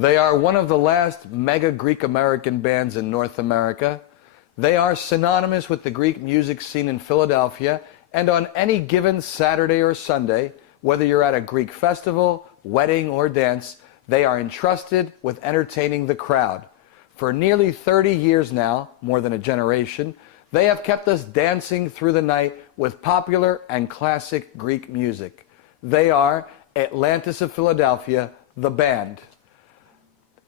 They are one of the last mega Greek American bands in North America. They are synonymous with the Greek music scene in Philadelphia, and on any given Saturday or Sunday, whether you're at a Greek festival, wedding, or dance, they are entrusted with entertaining the crowd. For nearly 30 years now, more than a generation, they have kept us dancing through the night with popular and classic Greek music. They are Atlantis of Philadelphia, the band.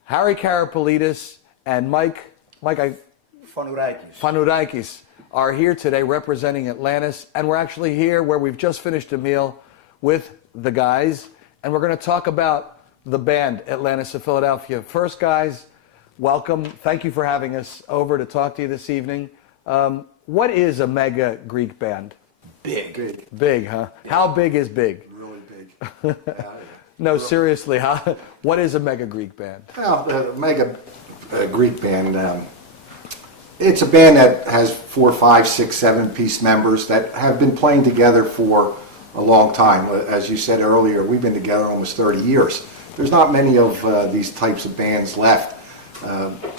Harry Karapolitis and Mike Fanourakis are here today representing Atlantis, and we're actually here where we've just finished a meal with the guys, and we're going to talk about the band Atlantis of Philadelphia. First, guys, welcome. Thank you for having us over to talk to you this evening. What is a mega Greek band? Big. Big, huh? Yeah. How big is big? Really big. No, seriously, what is a mega Greek band? Well, a mega Greek band, it's a band that has 4, 5, 6, 7-piece members that have been playing together for a long time. As you said earlier, we've been together almost 30 years. There's not many of these types of bands left.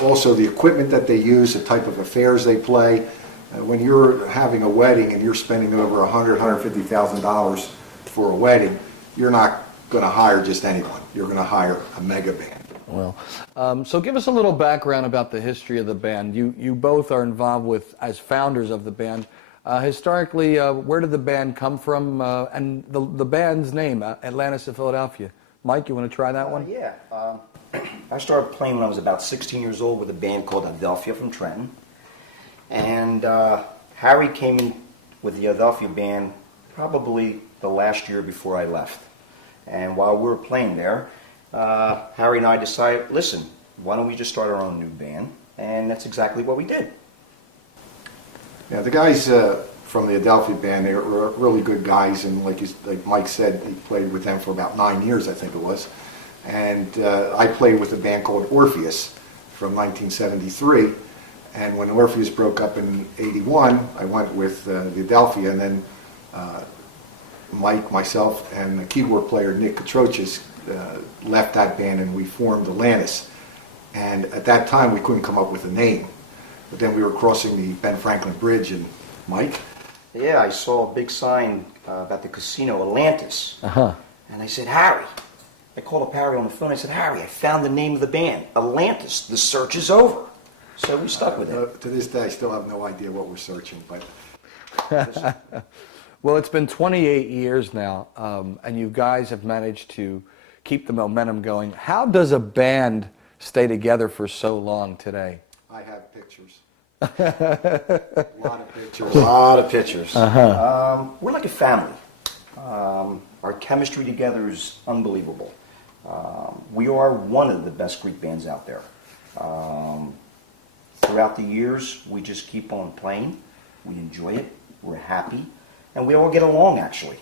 Also, the equipment that they use, the type of affairs they play. When you're having a wedding and you're spending over $100,000, $150,000 for a wedding, you're not going to hire just anyone. You're going to hire a mega band. Well, so give us a little background about the history of the band. You both are involved with, as founders of the band. Historically, where did the band come from, and the band's name, Atlantis of Philadelphia? Mike, you want to try that one? Yeah. I started playing when I was about 16 years old with a band called Adelphia from Trenton. And Harry came in with the Adelphia band probably the last year before I left. And while we were playing there, Harry and I decided, listen, why don't we just start our own new band? And that's exactly what we did. Yeah, the guys from the Adelphia band, they were really good guys, and like Mike said, he played with them for about 9 years, I think it was. And I played with a band called Orpheus from 1973. And when Orpheus broke up in '81, I went with the Adelphia, and then Mike, myself, and the keyboard player Nick Katrochis left that band, and we formed Atlantis. And at that time, we couldn't come up with a name. But then we were crossing the Ben Franklin Bridge, and Mike? Yeah, I saw a big sign about the casino, Atlantis. Uh-huh. And I said, Harry. I called up Harry on the phone. I said, Harry, I found the name of the band, Atlantis. The search is over. So we stuck with it. To this day, I still have no idea what we're searching, but... Well, it's been 28 years now, and you guys have managed to keep the momentum going. How does a band stay together for so long today? I have pictures. A lot of pictures. A lot of pictures. Uh-huh. We're like a family. Our chemistry together is unbelievable. We are one of the best Greek bands out there. Throughout the years, we just keep on playing. We enjoy it. We're happy. And we all get along, actually.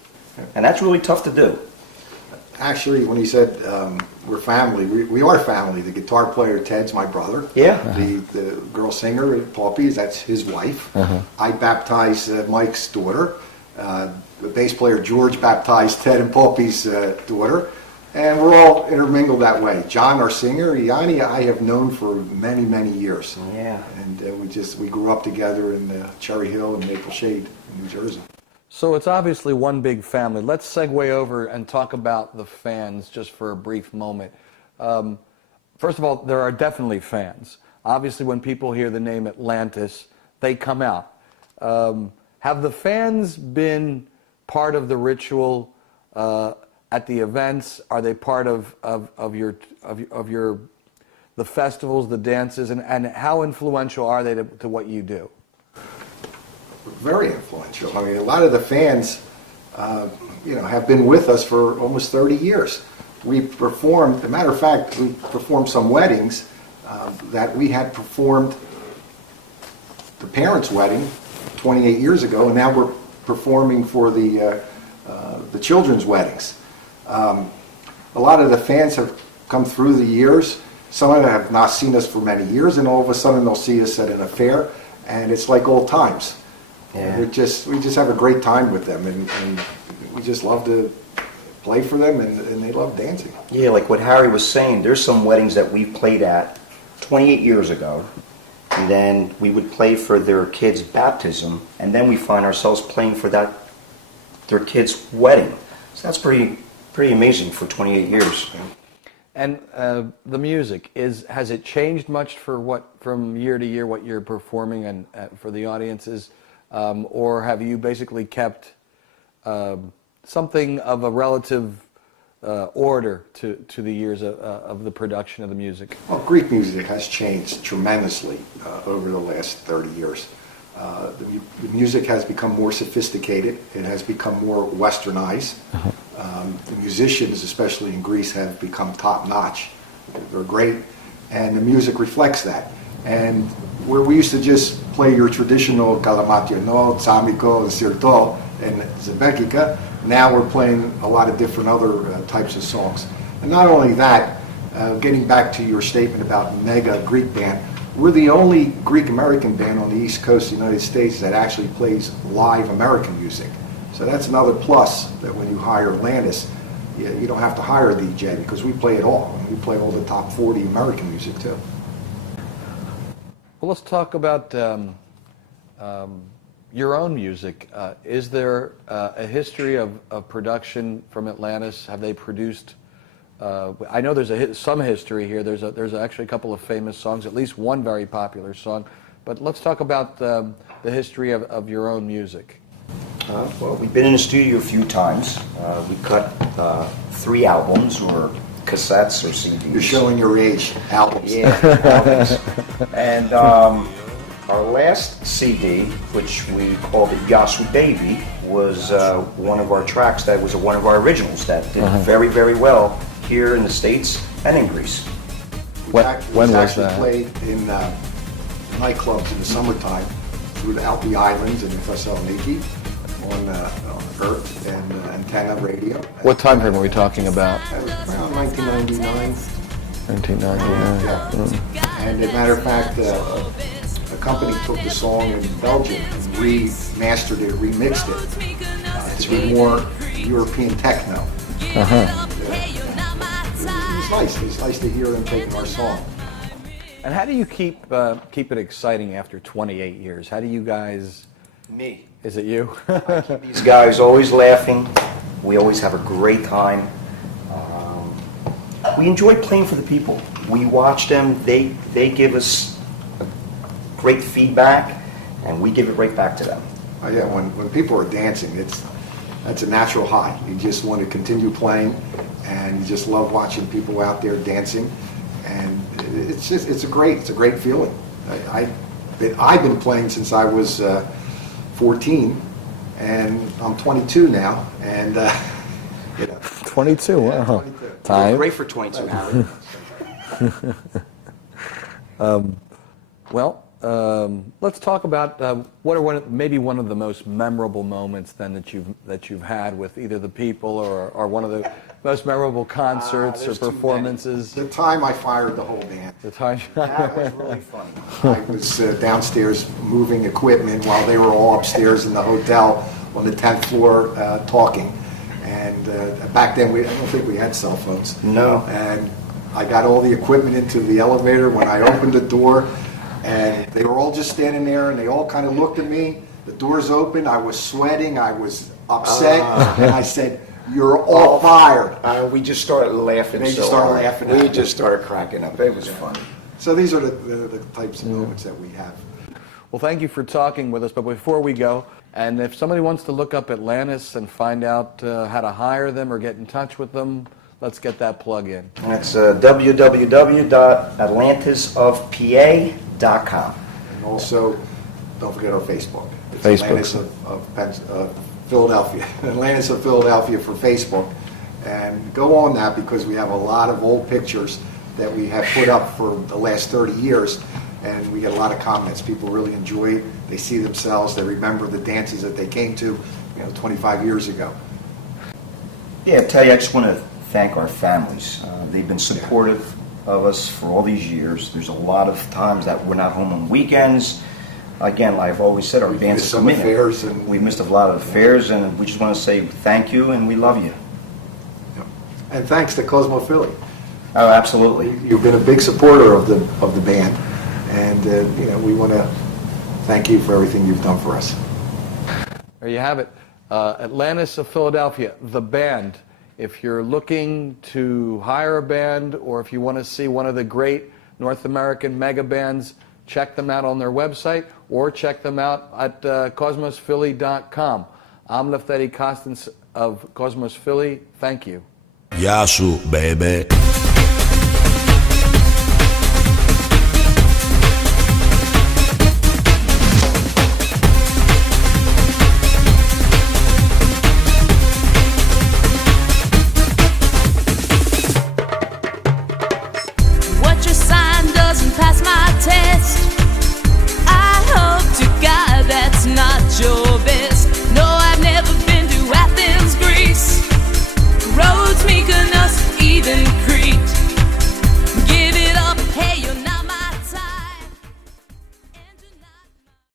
And that's really tough to do. Actually, when he said we're family, we are family. The guitar player, Ted's my brother. Yeah. The girl singer, Poppy, that's his wife. Uh-huh. I baptized Mike's daughter. The bass player, George, baptized Ted and Poppy's daughter. And we're all intermingled that way. John, our singer, Yanni, I have known for many, many years. Yeah. And we grew up together in Cherry Hill and Maple Shade in New Jersey. So it's obviously one big family. Let's segue over and talk about the fans just for a brief moment. First of all, there are definitely fans. Obviously, when people hear the name Atlantis, they come out. Have the fans been part of the ritual at the events? Are they part of the festivals, the dances, and how influential are they to what you do? Very influential. I mean, a lot of the fans, have been with us for almost 30 years. We performed, as a matter of fact, we performed some weddings that we had performed the parents' wedding 28 years ago, and now we're performing for the children's weddings. A lot of the fans have come through the years. Some of them have not seen us for many years, and all of a sudden they'll see us at an affair, and it's like old times. Yeah. We just have a great time with them, and we just love to play for them, and they love dancing. Yeah, like what Harry was saying, there's some weddings that we played at 28 years ago, and then we would play for their kids' baptism, and then we find ourselves playing for their kids' wedding. So that's pretty amazing for 28 years. And the music, has it changed much from year to year what you're performing and for the audiences, or have you basically kept something of a relative order to the years of the production of the music? Well, Greek music has changed tremendously over the last 30 years. The music has become more sophisticated. It has become more westernized. The musicians, especially in Greece, have become top-notch. They're great, and the music reflects that. And where we used to just play your traditional Kalamatino, Tsamiko, Sirto, and Zebekika, now we're playing a lot of different other types of songs. And not only that, getting back to your statement about mega Greek band, we're the only Greek American band on the East Coast of the United States that actually plays live American music. So that's another plus, that when you hire Atlantis, you don't have to hire a DJ, because we play it all. And we play all the top 40 American music too. Well, let's talk about your own music. Is there a history of production from Atlantis? Have they produced? I know there's some history here. There's actually a couple of famous songs, at least one very popular song. But let's talk about the history of your own music. Well, we've been in the studio a few times. We cut 3 albums, or cassettes, or CDs. You're showing your age, albums. Yeah, albums. And our last CD, which we called it Yasu Baby, was one of our tracks that was one of our originals that did very, very well here in the States and in Greece. When was that? Played in nightclubs in the summertime throughout the islands and in Thessaloniki on Earth and Antenna Radio. What time frame are we talking about? Around 1999. 1999. Yeah. And as a matter of fact, a company took the song in Belgium and remastered it, remixed it to be more European techno. It was nice. It's nice to hear them taking our song. And how do you keep it exciting after 28 years? How do you guys? Me. Is it you? I keep these guys always laughing. We always have a great time. We enjoy playing for the people. We watch them. They give us great feedback, and we give it right back to them. Oh, yeah, when people are dancing, that's a natural high. You just want to continue playing, and you just love watching people out there dancing, and it's a great feeling. I've been playing since I was 14, and I'm 22 now, and 22. Wow. 22. Time. Great for 22, Harry. Well, let's talk about what are maybe one of the most memorable moments then that you've had with either the people or one of the most memorable concerts or There's too performances. many. The time I fired the whole band. The time. That was really funny. I was downstairs moving equipment while they were all upstairs in the hotel on the 10th floor talking. And back then, I don't think we had cell phones. No. And I got all the equipment into the elevator. When I opened the door, and they were all just standing there, and they all kind of looked at me. The doors opened. I was sweating. I was upset. And I said, "You're all fired." We just started laughing. They just started laughing. We just started cracking up. It was funny. So these are the types of moments that we have. Well, thank you for talking with us. But before we go, and if somebody wants to look up Atlantis and find out how to hire them or get in touch with them, let's get that plug in. That's www.AtlantisofPA.com. And also, don't forget our Facebook. It's Facebook. Atlantis of Philadelphia. Atlantis of Philadelphia for Facebook. And go on that, because we have a lot of old pictures that we have put up for the last 30 years. And we get a lot of comments. People really enjoy it. They see themselves. They remember the dances that they came to 25 years ago. Yeah, I tell you, I just want to thank our families. They've been supportive of us for all these years. There's a lot of times that we're not home on weekends. Again, like I've always said, our band's some affairs, and we missed a lot of affairs, and we just want to say thank you, and we love you. And thanks to Cosmo Philly. Oh, absolutely. You've been a big supporter of the band, and we want to thank you for everything you've done for us. There you have it. Atlantis of Philadelphia, the band. If you're looking to hire a band, or if you want to see one of the great North American mega bands, check them out on their website, or check them out at cosmosphilly.com. I'm Lefthady Costans of Cosmos Philly. Thank you. Yasu, baby. What you sign